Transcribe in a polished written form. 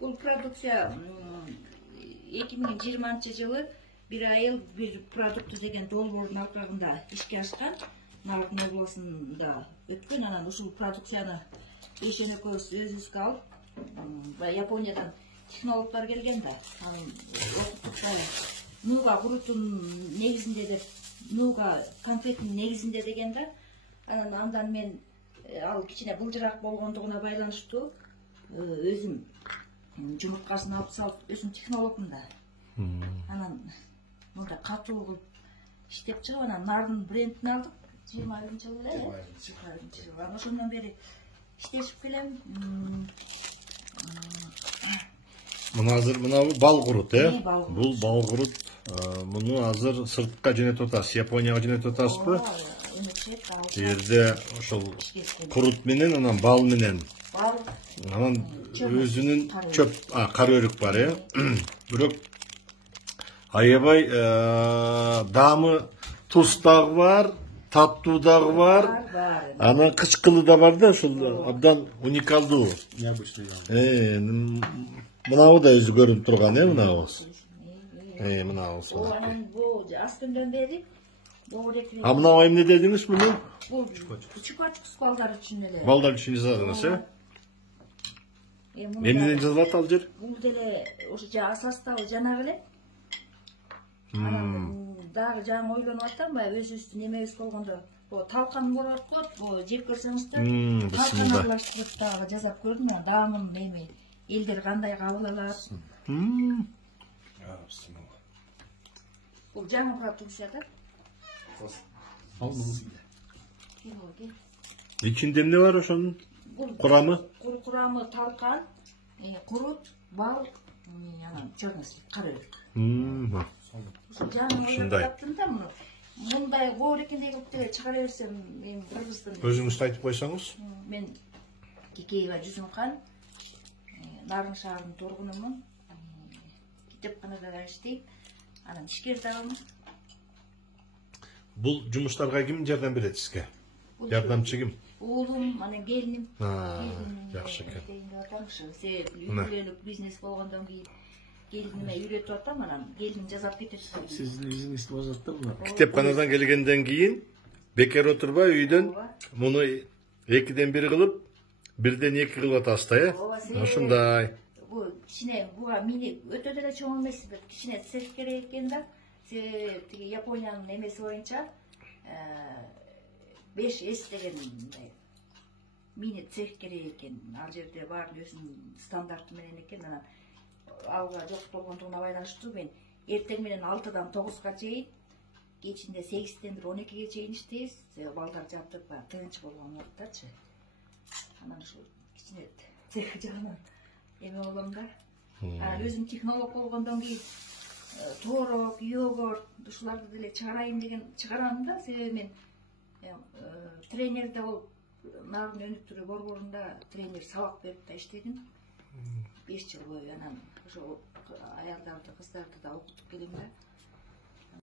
Бул продукция 2020 жылы bir айыл bir продукты деген долбоордун алкагында ишке ашкан. Наркын областында өткөн. Анан ушул продукцияны Эшен экөөбүз өзүбүзгө алып, Япониядан технологдор келген да. Анан окуттук нуга курутун негизинде деп, нуга конфеттин негизинде деген да. Андан мен ал кичине былжыраак болгондугуна байланыштуу өзүм жумурткасын алып салып өзүм технологмун да. Анан мында катуу кылып иштеп чыгып, анан нардын брендин алдык 20-жылы эле. 20-жылы. Анан ошондон бери иштешип келем. Мына азыр бал курут, Бул бал курут. Муну азыр сыртка жөнөтүп атасыз, Японияга жөнөтүп атасызбы? Жерде ошол курут менен, анан бал менен. Анан өзүнүн чөп, кара өрүк бар, Бирок аябай даамы туз дагы бар, таттуу дагы бар. Анан кычкылы да бар да, ушул абдан уникалдуу. Необычный. Мынабы да өзү көрүнүп турган, мынабыз. Мынабыз. Анан бул астындан бери А мынау эмне дедиңиз муну? Бул чупа-чупс балдар үчүн эле. Балдар үчүн жасадыңыз, Эмнеден жазып атат ал жер? Бул деле ошо составы жанагы эле. Анан дагы жаңы ойлонуп атам, өзүбүздүн эмебиз болгондо, талкан болот го, жеп көрсөңүздөр. Талкан аралаштырып дагы жасап көрдүм, даамын эми элдер кандай кабыл алат. Бул жаңы продукция да. İçinde ne var ошонун? Курамы? Курамы талкан, курут, бал, анан черный слив, кара өрүк. Ушундай. Мындай коор экендей кылып деле чыгара берсем, мен кыргыздын. Өзүңүз айтып койсоңуз? Мен Кекеева Жүзүмкан, Нарын шаарынын тургунумун. Китепканада иштейм. Анан ишкер дагымын. Бул жумуштарга ким жардам берет сизге? Жардамчы ким? Уулум, анан келиним. Жакшы экен. Үйлөнүп бизнес болгондон кийин келиниме үйрөтүп атам, анан келиним жасап кетет. Сиздин бизнес болуп атат да мына. Китепканадан келгенден кийин бекер отурбай үйдөн муну 2-1 кылып, 1-2 кылып атасыз да, Ошондой. Бул кичине буга мини өтө деле чоң эмес, кичине цех керек экен да. Тиги Япониянын эмеси боюнча 5S деген мини цех керек экен. Ал жерде бар өзүнүн стандарты менен экен. Анан алга жок болгондугуна байланыштуу мен эртең менен 6-дан 9-га чейин, кечинде 8-ден 12-ге чейин иштейбиз. Балдар жаптырып тынч болгон убакыттачы. Анан ушул кичине цех жагынан эме болом да. Өзүм технолог болгондон кийин творог, йогурт, ушуларды деле чыгарайын деген чыгарам да, себеби мен тренерде болуп, Нарын өнүктүрүү борборунда тренер сабак берип да иштедим. 5 жыл бою анан ошо аялдарды, кыздарды да окутуп келем да.